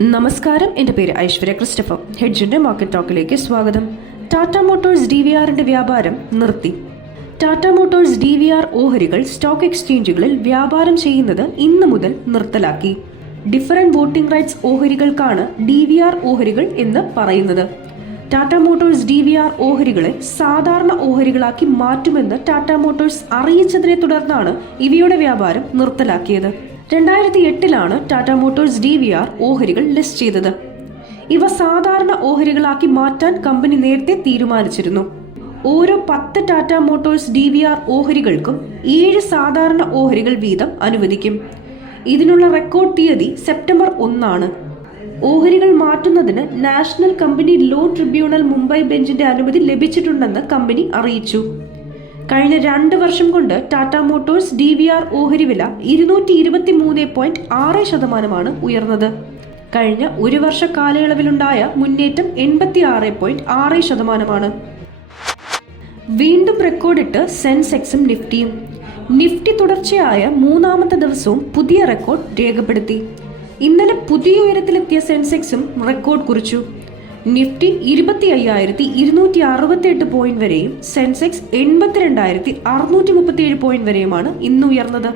നമസ്കാരം. എന്റെ പേര് ഐശ്വര്യ ക്രിസ്റ്റഫർ. ഹെഡ്ജിന്റെ മാർക്കറ്റ് ടോക്കിലേക്ക് സ്വാഗതം. ടാറ്റ മോട്ടോഴ്സ് ഡി വി ആറിന്റെ വ്യാപാരം നിർത്തി. Tata Motors D V R ഓഹരികൾ സ്റ്റോക്ക് എക്സ്ചേഞ്ചുകളിൽ വ്യാപാരം ചെയ്യുന്നത് ഇന്ന് മുതൽ നിർത്തലാക്കി. ഡിഫറന്റ് വോട്ടിംഗ് റൈറ്റ്സ് ഓഹരികൾക്കാണ് ഡി വി ആർ ഓഹരികൾ എന്ന് പറയുന്നത്. Tata Motors D V R ഓഹരികളെ സാധാരണ ഓഹരികളാക്കി മാറ്റുമെന്ന് ടാറ്റ മോട്ടോഴ്സ് അറിയിച്ചതിനെ തുടർന്നാണ് ഇവയുടെ വ്യാപാരം നിർത്തലാക്കിയത്. രണ്ടായിരത്തി എട്ടിലാണ് Tata Motors D V R ഓഹരികൾ ലിസ്റ്റ് ചെയ്തത്. ഇവ സാധാരണ ഓഹരികളാക്കി മാറ്റാൻ കമ്പനി നേരത്തെ തീരുമാനിച്ചിരുന്നു. ഓരോ പത്ത് Tata Motors D V R ഓഹരികൾക്കും ഏഴ് സാധാരണ ഓഹരികൾ വീതം അനുവദിക്കും. ഇതിനുള്ള റെക്കോർഡ് തീയതി സെപ്റ്റംബർ ഒന്നാണ്. ഓഹരികൾ മാറ്റുന്നതിന് national company law tribunal Mumbai ബെഞ്ചിന്റെ അനുമതി ലഭിച്ചിട്ടുണ്ടെന്ന് കമ്പനി അറിയിച്ചു. കഴിഞ്ഞ രണ്ട് വർഷം കൊണ്ട് Tata Motors D V R ഓഹരി വില ഇരുന്നൂറ്റി ഇരുപത്തി മൂന്ന് പോയിന്റ് ആറ് ശതമാനമാണ് ഉയർന്നത്. കഴിഞ്ഞ ഒരു വർഷ കാലയളവിലുണ്ടായ മുന്നേറ്റം എൺപത്തി ആറ് പോയിന്റ് ആറ് ശതമാനമാണ്. വീണ്ടും റെക്കോർഡിട്ട് സെൻസെക്സും നിഫ്റ്റിയും. നിഫ്റ്റി തുടർച്ചയായ മൂന്നാമത്തെ ദിവസവും പുതിയ റെക്കോർഡ് രേഖപ്പെടുത്തി. ഇന്നലെ പുതിയ ഉയരത്തിലെത്തിയ സെൻസെക്സും റെക്കോർഡ് കുറിച്ചു. നിഫ്റ്റി ഇരുപത്തി അയ്യായിരത്തി ഇരുന്നൂറ്റി അറുപത്തി എട്ട് പോയിന്റ് വരെയും സെൻസെക്സ് എൺപത്തിരണ്ടായിരത്തി അറുന്നൂറ്റി മുപ്പത്തി ഏഴ് പോയിന്റ് വരെയുമാണ് ഇന്ന് ഉയർന്നത്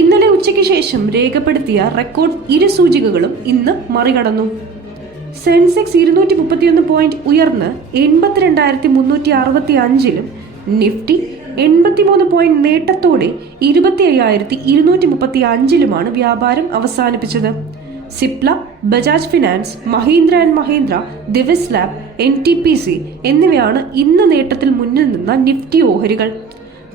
ഇന്നലെ ഉച്ചയ്ക്ക് ശേഷം രേഖപ്പെടുത്തിയ റെക്കോർഡ് ഇരു സൂചികകളും ഇന്ന് മറികടന്നു. സെൻസെക്സ് ഇരുന്നൂറ്റി മുപ്പത്തിയൊന്ന് പോയിന്റ് ഉയർന്ന് എൺപത്തിരണ്ടായിരത്തി മുന്നൂറ്റി അറുപത്തി അഞ്ചിലും നിഫ്റ്റി എൺപത്തിമൂന്ന് പോയിന്റ് നേട്ടത്തോടെ ഇരുപത്തി അയ്യായിരത്തി ഇരുന്നൂറ്റി മുപ്പത്തി അഞ്ചിലുമാണ് വ്യാപാരം അവസാനിപ്പിച്ചത്. Cipla Bajaj finance Mahindra and Mahindra Divi's lab N T P C എന്നിവയാണ് ഇന്ന് നേട്ടത്തിൽ മുന്നിൽ നിന്ന നിഫ്റ്റി ഓഹരികൾ.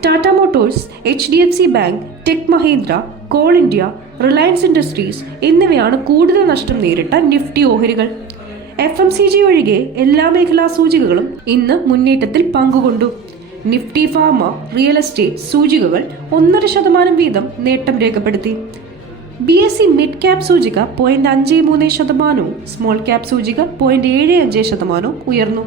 Tata Motors H D F C bank tech Mahindra coal India Reliance Industries എന്നിവയാണ് കൂടുതൽ നഷ്ടം നേരിട്ട നിഫ്റ്റി ഓഹരികൾ. എഫ് എം സി ജി ഒഴികെ എല്ലാ മേഖലാ സൂചികകളും ഇന്ന് മുന്നേറ്റത്തിൽ പങ്കുകൊണ്ടു. നിഫ്റ്റി ഫാർമ റിയൽ എസ്റ്റേറ്റ് സൂചികകൾ ഒന്നര ശതമാനം വീതം നേട്ടം രേഖപ്പെടുത്തി. B S C mid cap സൂചിക പോയിന്റ് അഞ്ച് മൂന്ന് ശതമാനവും സ്മോൾ ക്യാപ് സൂചിക പോയിന്റ് ഏഴ് അഞ്ച് ശതമാനവും ഉയർന്നു.